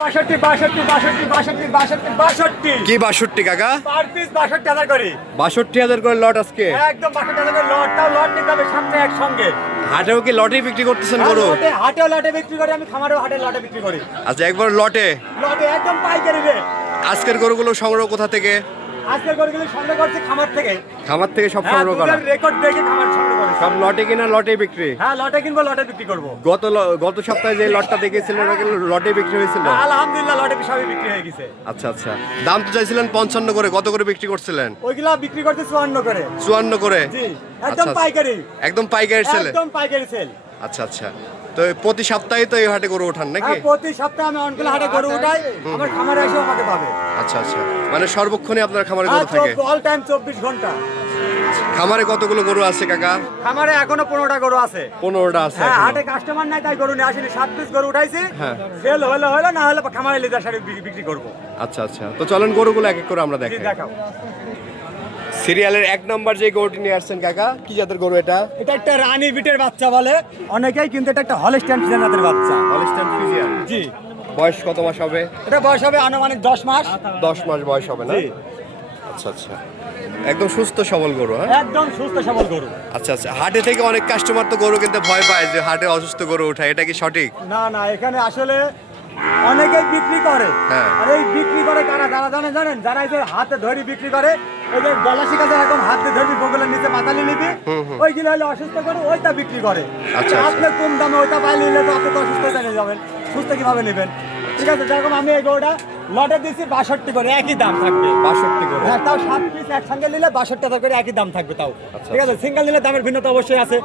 62 62 62 62 62 কি 62 কাকা? Per piece 62,000 করে। 62,000 করে লট আজকে। একদম 62,000 করে লটটাও লট নিতে হবে সাথে একসঙ্গে। হাটেও কি লটেই বিক্রি করতেছেন গরু? হাটেও লটে বিক্রি করি আমি, খামারেও হাটে লটে বিক্রি করি। আচ্ছা, একবার লটে। লটে একদম পাইকারি রেট। আজকের গরুগুলো সংগ্রহ কোথা থেকে? আজকের গরুগুলো সংগ্রহ করছে খামার থেকে। খামার থেকে সব সংগ্রহ করা? রেকর্ড দেখে খামার সংগ্রহ করে। সব লটে কিনা লটে বিক্রি? হ্যাঁ, লটে কিনবো, লটে বিক্রি করব। গত সপ্তাহে যে লটটা দেখেছিলেন ওটা কি লটে বিক্রি হয়েছিল? আলহামদুলিল্লাহ লটে সবই বিক্রি হয়ে গেছে। আচ্ছা আচ্ছা, দাম তো চাইছিলেন 55 করে, কত করে বিক্রি করছিলেন? ওইগুলা বিক্রি করতে 54 করে। 54 করে? জি, একদম আচ্ছা, পাইকারি। একদম পাইকারি সেল? একদম পাইকারি সেল। আচ্ছা আচ্ছা, তো প্রতি সপ্তাহে তো এই হাটে গরু ওঠান নাকি? হ্যাঁ, প্রতি সপ্তাহে আমি অনকুল হাটে গরু উঠাই, আমার খামারে এসে আমাকে পাবে। আচ্ছা আচ্ছা, মানে সর্বক্ষণই আপনার খামারে গরু থাকে? অল টাইম 24 ঘন্টা। খামারে কতগুলো গরু আছে কাকা? খামারে এখনো 15টা গরু আছে। 15টা আছে হ্যাঁ, এখনো? হাটে কাস্টমার নাই তাই গরু নিয়ে আসেনি। 7 পিস গরু উঠাইছি। হ্যাঁ। সেল হলো না হলে খামারে লিটার সারি বিক্রি করব। আচ্ছা আচ্ছা, তো চলেন গরুগুলো এক এক করে আমরা জি, দেখাই। দেখাও। সিরিয়ালের 1 নম্বর যে গরুটি নিয়ে আসছেন কাকা, কি জাতের গরু এটা? এটা একটা রানী বিটের বাচ্চা বলে অনেকেই, কিন্তু এটা একটা হলস্টাইন ফ্রিজিয়ান জাতের বাচ্চা। Holstein Friesian? জি। বয়স কত মাস হবে? এটা বয়স হবে আনুমানিক 10 মাস। 10 মাস বয়স হবে না? জি। আচ্ছা আচ্ছা, একদম সুস্থ সবল গরু। হ্যাঁ, একদম সুস্থ সবল গরু। আচ্ছা আচ্ছা, হাটে থেকে অনেক কাস্টমার তো গরু কিনতে ভয় পায় যে হাটে অসুস্থ গরু ওঠায়, এটা কি সঠিক? না না, এখানে আসলে অনেকেই বিক্রি করে। হ্যাঁ। আর এই বিক্রি করে কারা, যারা জানেন, যারা এই যে হাতে ধরি বিক্রি করে, এই যে গলা শিখাতে এখন হাতে ধরবি, বগলের নিচে মাথালি নিবি, ওইগুলো হলে অসুস্থ করে ওইটা বিক্রি করে। আচ্ছা, আপনি কম দামে ওইটা পাই নিলে তো আপনি তো অসুস্থ হয়ে যাবেন, সুস্থ কিভাবে নেবেন? ঠিক আছে, যেরকম আমি এই গরুটা লটে দিচ্ছি 62 করে, একই দাম থাকবে। 62 করে? হ্যাঁ, তাও 7 পিস একসঙ্গে নিলে 62 করে একই দাম থাকবে তাও। আচ্ছা, ঠিক আছে, সিঙ্গেল নিলে দামের ভিন্নতা অবশ্যই আছে।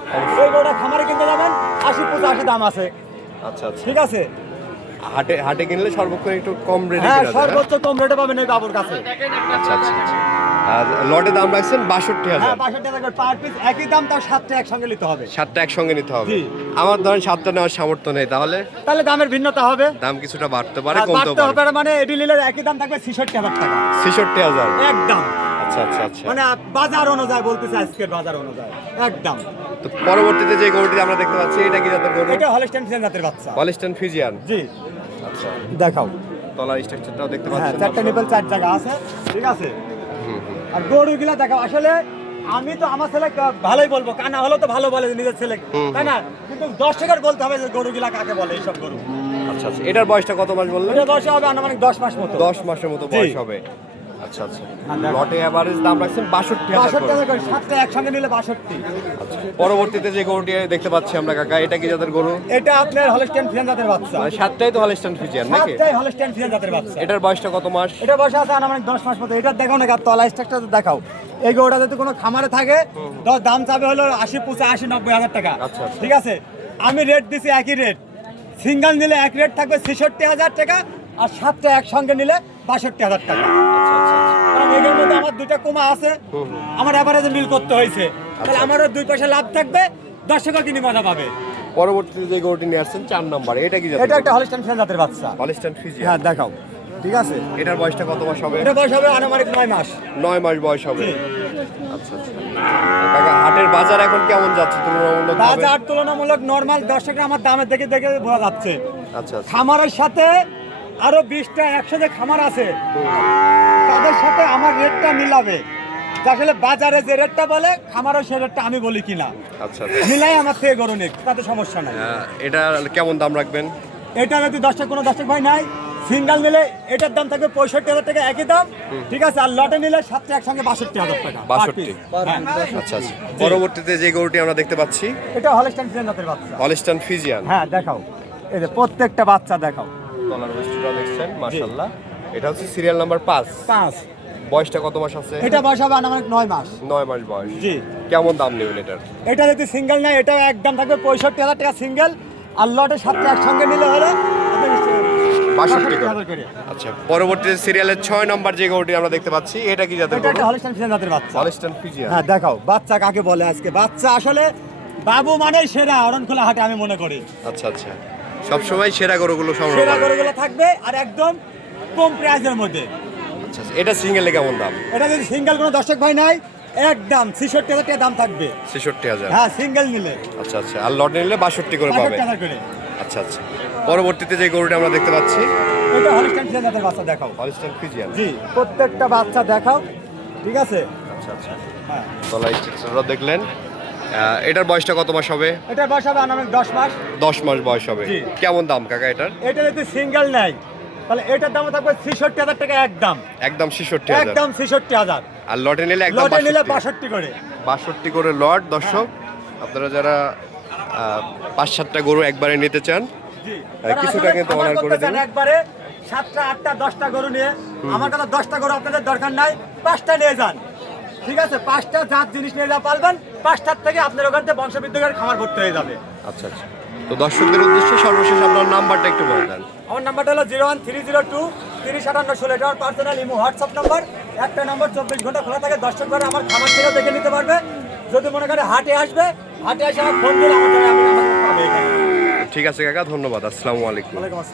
ওই গরুটা খামারে কিনতে যাবেন 80-85 দাম আছে। আচ্ছা আচ্ছা, ঠিক আছে। হাটে কিনলে সর্বক্ষণ একটু কম রেটে হ্যাঁ, কিনা যায়, সর্বোচ্চ কম রেটে পাবেন এই বাবুর কাছে। আচ্ছা আচ্ছা আচ্ছা। আর লটে দাম রাখছেন 62,000? হ্যাঁ, 62 করে পার পিস, একই দাম, তাও 7টা একসঙ্গে নিতে হবে। 7টা একসঙ্গে নিতে হবে? জি। আমার ধরেন 7টা নেওয়ার সামর্থ্য নেই, তাহলে? তাহলে দামের ভিন্নতা হবে। দাম কিছুটা বাড়তে পারে, আর কমতেও বাড়তে পারে। হবে মানে এডি নিলে একই দাম থাকবে 66,000 টাকা 66,000? একদম। আচ্ছা আচ্ছা আচ্ছা, মানে বাজার অনুযায়ী বলতেছে, আজকের বাজার অনুযায়ী একদম। তো পরবর্তীতে যে গরুটি আমরা দেখতে পাচ্ছি এটা কি জাতের গরু? এটা হলস্টাইন ফ্রিজিয়ান জাতের বাচ্চা। Holstein Friesian? জি। আচ্ছা, দেখাও। তলার স্ট্রাকচারটাও দেখতে হ্যাঁ, পাচ্ছেন? 4টা নিপল 4 জায়গা আছে। ঠিক আছে। আর গরুগুলা দেখাও। আসলে আমি তো আমার ছেলে ভালোই বলবো, কানা হলো তো ভালো বলে নিজের ছেলে, তাই না? কিন্তু দর্শকের বলতে হবে যে গরুগুলা কাকে বলে, এইসব গরু। আচ্ছা আচ্ছা, এটার বয়সটা কত মাস বললেন? এটা বয়স হবে আনুমানিক 10 মাস মতো। 10 মাসের মতো জি। বয়স হবে। আচ্ছা আচ্ছা, হ্যাঁ, দেখো। লটে এভারেজ দাম রাখছেন 62,000 করে। 62 করে, 7টা একসঙ্গে নিলে 62। আচ্ছা, পরবর্তীতে যে গরুটি দেখতে পাচ্ছি আমরা কাকা, এটা কি জাতের গরু? এটা আপনার হলস্টাইন ফ্রিজিয়ান জাতের বাচ্চা। মানে 7টাই তো হলস্টাইন ফ্রিজিয়ান নাকি? 7টাই হলস্টাইন ফ্রিজিয়ান জাতের বাচ্চা। এটার বয়সটা কত মাস? এটা বয়স আছে আনুমানিক 10 মাস মতো। এটা দেখাও না, তলা স্ট্রাকচার দেখাও। এই গরুটা যদি কোনো খামারে থাকে, দাম চাবে হলো 80-85-90 টাকা। আচ্ছা, আচ্ছা। ঠিক আছে, আমি রেট দিছি একই রেট। সিঙ্গেল নিলে এক রেট থাকবে 66,000 টাকা, আর 7টা একসঙ্গে নিলে 62,000 টাকা। আচ্ছা আচ্ছা আচ্ছা। কারণ এর মধ্যে আমার 2টা কমা আছে, আমার এভারেজে মিল করতে হয়েছে, তাহলে আমারও 2 পয়সা লাভ থাকবে, দর্শকও কিনে মজা পাবে। পরবর্তীতে যে গরুটি নিয়ে আসছেন 4 নম্বর, এটা কি জাতের? এটা একটা হলস্টাইন ফ্রিজিয়ান জাতের বাচ্চা। Holstein Friesian? হ্যাঁ, দেখাও। ঠিক আছে, এটার বয়সটা কত মাস হবে? এটা বয়স হবে আনুমানিক 9 মাস। 9 মাস বয়স হবে। জি। আচ্ছা আচ্ছা, কাকা হাটের বাজার এখন কেমন যাচ্ছে তুলনামূলক? বাজার তুলনামূলক নরমাল, দর্শকরা আমার দামের দেখে দেখে বোঝা যাচ্ছে। আচ্ছা আচ্ছা, খামারের সাথে আরো 20টা 100 যে খামার আছে, তাদের সাথে আমার রেটটা মিলাবে। যে আসলে বাজারে যে রেটটা বলে খামারও সে রেটটা আমি বলি কিনা, আচ্ছা আচ্ছা। মিলাই আমার থেকে গরু নিক, তাতে সমস্যা নাই। এটা কেমন দাম রাখবেন? এটা যদি কোনো দর্শক ভাই নাই, সিঙ্গেল নিলে এটার দাম থাকবে 65,000 টাকা, একই দাম। ঠিক আছে, আর লটে নিলে 7টা একসঙ্গে 62,000 টাকা। 62? হ্যাঁ। আচ্ছা আচ্ছা, পরবর্তীতে যে গরুটি আমরা দেখতে পাচ্ছি এটা হলস্টাইন ফ্রিজিয়ান জাতের বাচ্চা। Holstein Friesian? হ্যাঁ, দেখাও। এই যে প্রত্যেকটা বাচ্চা দেখাও। তলার বৈশিষ্ট্যটা দেখছেন, মাশাআল্লাহ। এটা হচ্ছে সিরিয়াল নাম্বার 5। 5। বয়সটা কত মাস আছে? এটা বয়স হবে আনুমানিক 9 মাস। 9 মাস বয়স। জি। কেমন দাম নেবেন এটার? এটা যদি সিঙ্গেল নেয়, এটাও একদম থাকবে 65,000 টাকা সিঙ্গেল, আর লটে 7টা একসঙ্গে নিলে হলো 62 করে। আচ্ছা, পরবর্তীতে সিরিয়ালের 6 নম্বর যে গরুটি আমরা দেখতে পাচ্ছি, এটা কি জাতের এটা গরু? একটা হলস্টাইন ফ্রিজিয়ান জাতের বাচ্চা। Holstein Friesian? হ্যাঁ, দেখাও বাচ্চা কাকে বলে। আজকে বাচ্চা আসলে বাবু মানেই সেরা অরণখোলা হাটে, আমি মনে করি। আচ্ছা আচ্ছা, সবসময় সেরা গরুগুলো সংগ্রহ সেরা করেন? গরুগুলো থাকবে, আর একদম কম প্রাইসের মধ্যে। আচ্ছা, এটা সিঙ্গেলে কেমন দাম? এটা যদি সিঙ্গেল কোনো দর্শক ভাই নাই, একদম 66,000 টাকা দাম থাকবে। 66,000? হ্যাঁ, সিঙ্গেল নিলে আচ্ছা আচ্ছা, আর লটে নিলে 62 করে পাবে? 62,000 করে। আচ্ছা আচ্ছা, পরবর্তীতে যে গরুটি আমরা দেখতে পাচ্ছি এটা হলস্টাইন ফ্রিজিয়ান জাতের বাচ্চা দেখাও। Holstein Friesian. জি, প্রত্যেকটা বাচ্চা দেখাও, ঠিক আছে? আচ্ছা আচ্ছা। হ্যাঁ, তলা স্ট্রাকচারটা দেখলেন। এটার বয়সটা কত মাস হবে? এটা বয়স হবে আনুমানিক 10 মাস। 10 মাস বয়স হবে। জি। কেমন দাম কাকা এটার? এটা যদি সিঙ্গেল নেয় তাহলে এটার দাম থাকবে 66,000 টাকা একদম। একদম 66,000। একদম 66,000। আর লটে নিলে একদম লটে নিলে 62 62 করে। 62 করে লট। দর্শক আপনারা যারা 5-7টা গরু একবারে নিতে চান জি, কিছুটা কিন্তু খামার অনার করে করতে চান দেবেন। একবারে 7টা 8টা 10টা গরু নিয়ে, আমার কাছে 10টা গরু আপনাদের দরকার নাই, 5টা নিয়ে যান, ঠিক আছে? 5টা জাত জিনিস নিয়ে যা পারবেন, 5টার থেকে আপনার ওখান থেকে বংশবৃদ্ধির খামার করতে হয়ে যাবে। আচ্ছা আচ্ছা। তো দর্শকদের উদ্দেশ্যে সর্বশেষ আপনার নাম্বারটা একটু বলে দেন। আমার নাম্বারটা হলো 01302 3058 এটা আমার পার্সোনাল ইমো হোয়াটসঅ্যাপ নাম্বার। একটা নাম্বার 24 ঘন্টা খোলা থাকে, দর্শক করে আমার খামার থেকে দেখে নিতে পারবে। যদি মনে করে হাটে আসবে, হাটে এসে আমার ফোন দিলে আমাদের পাবে এখানে। ঠিক আছে কাকা, ধন্যবাদ। আসসালামু আলাইকুম। ওয়ালাইকুম আসসালাম।